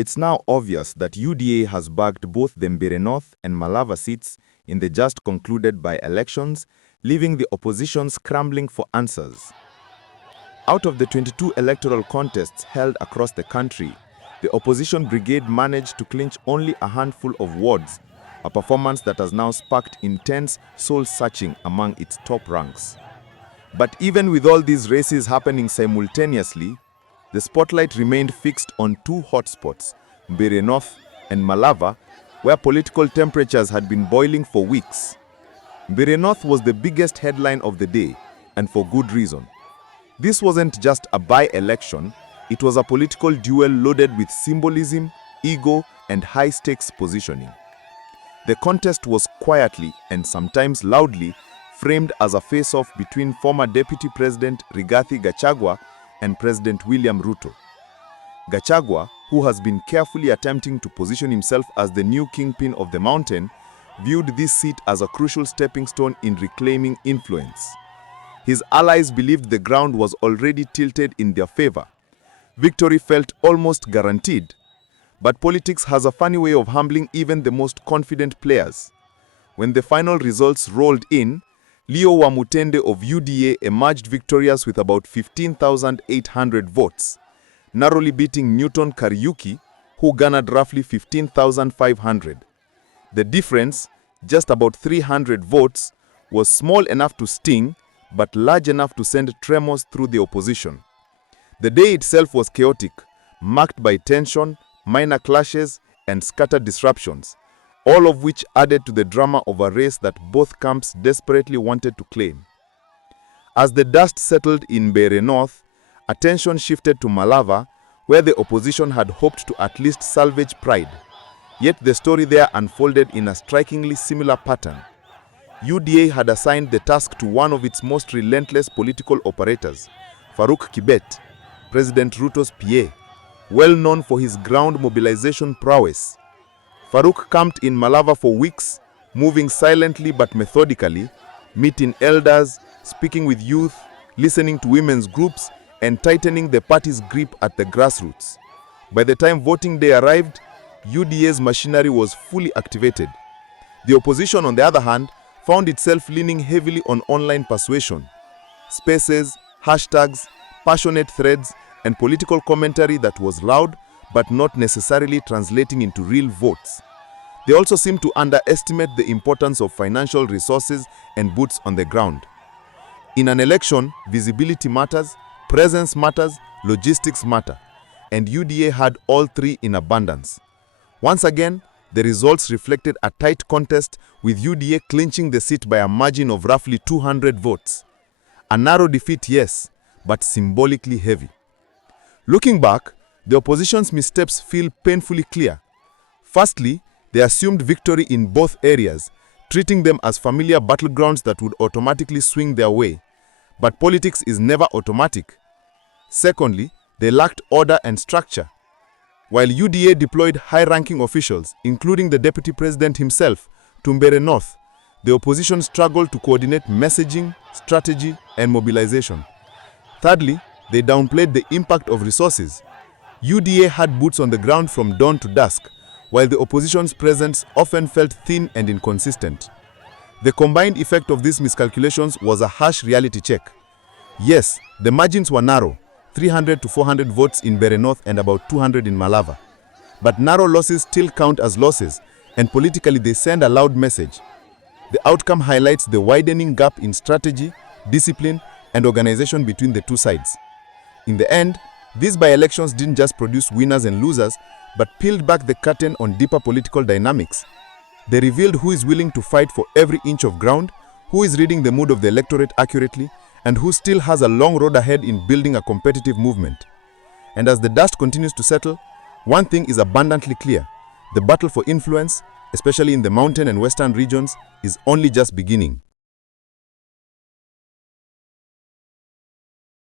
It's now obvious that UDA has bagged both the Mbeere North and Malava seats in the just concluded by-elections, leaving the opposition scrambling for answers. Out of the 22 electoral contests held across the country, the opposition brigade managed to clinch only a handful of wards, a performance that has now sparked intense soul-searching among its top ranks. But even with all these races happening simultaneously, the spotlight remained fixed on two hotspots, Mbeere North and Malava, where political temperatures had been boiling for weeks. Mbeere North was the biggest headline of the day, and for good reason. This wasn't just a by-election, it was a political duel loaded with symbolism, ego, and high-stakes positioning. The contest was quietly, and sometimes loudly, framed as a face-off between former Deputy President Rigathi Gachagua and President William Ruto. Gachagua, who has been carefully attempting to position himself as the new kingpin of the mountain, viewed this seat as a crucial stepping stone in reclaiming influence. His allies believed the ground was already tilted in their favor. Victory felt almost guaranteed. But politics has a funny way of humbling even the most confident players. When the final results rolled in, Leo Wamutende of UDA emerged victorious with about 15,800 votes, narrowly beating Newton Kariuki, who garnered roughly 15,500. The difference, just about 300 votes, was small enough to sting, but large enough to send tremors through the opposition. The day itself was chaotic, marked by tension, minor clashes, and scattered disruptions, all of which added to the drama of a race that both camps desperately wanted to claim. As the dust settled in Mbeere North, attention shifted to Malava, where the opposition had hoped to at least salvage pride. Yet the story there unfolded in a strikingly similar pattern. UDA had assigned the task to one of its most relentless political operators, Farouk Kibet, President Ruto's PA, well known for his ground mobilization prowess. Farouk camped in Malava for weeks, moving silently but methodically, meeting elders, speaking with youth, listening to women's groups, and tightening the party's grip at the grassroots. By the time voting day arrived, UDA's machinery was fully activated. The opposition, on the other hand, found itself leaning heavily on online persuasion, spaces, hashtags, passionate threads, and political commentary that was loud but not necessarily translating into real votes. They also seemed to underestimate the importance of financial resources and boots on the ground. In an election, visibility matters, presence matters, logistics matter, and UDA had all three in abundance. Once again, the results reflected a tight contest, with UDA clinching the seat by a margin of roughly 200 votes. A narrow defeat, yes, but symbolically heavy. Looking back, the opposition's missteps feel painfully clear. Firstly, they assumed victory in both areas, treating them as familiar battlegrounds that would automatically swing their way. But politics is never automatic. Secondly, they lacked order and structure. While UDA deployed high-ranking officials, including the Deputy President himself, to Mbeere North, the opposition struggled to coordinate messaging, strategy, and mobilization. Thirdly, they downplayed the impact of resources. UDA had boots on the ground from dawn to dusk, while the opposition's presence often felt thin and inconsistent. The combined effect of these miscalculations was a harsh reality check. Yes, the margins were narrow, 300 to 400 votes in Mbeere North and about 200 in Malava. But narrow losses still count as losses, and politically they send a loud message. The outcome highlights the widening gap in strategy, discipline, and organization between the two sides. In the end, these by-elections didn't just produce winners and losers, but peeled back the curtain on deeper political dynamics. They revealed who is willing to fight for every inch of ground, who is reading the mood of the electorate accurately, and who still has a long road ahead in building a competitive movement. And as the dust continues to settle, one thing is abundantly clear: the battle for influence, especially in the mountain and western regions, is only just beginning.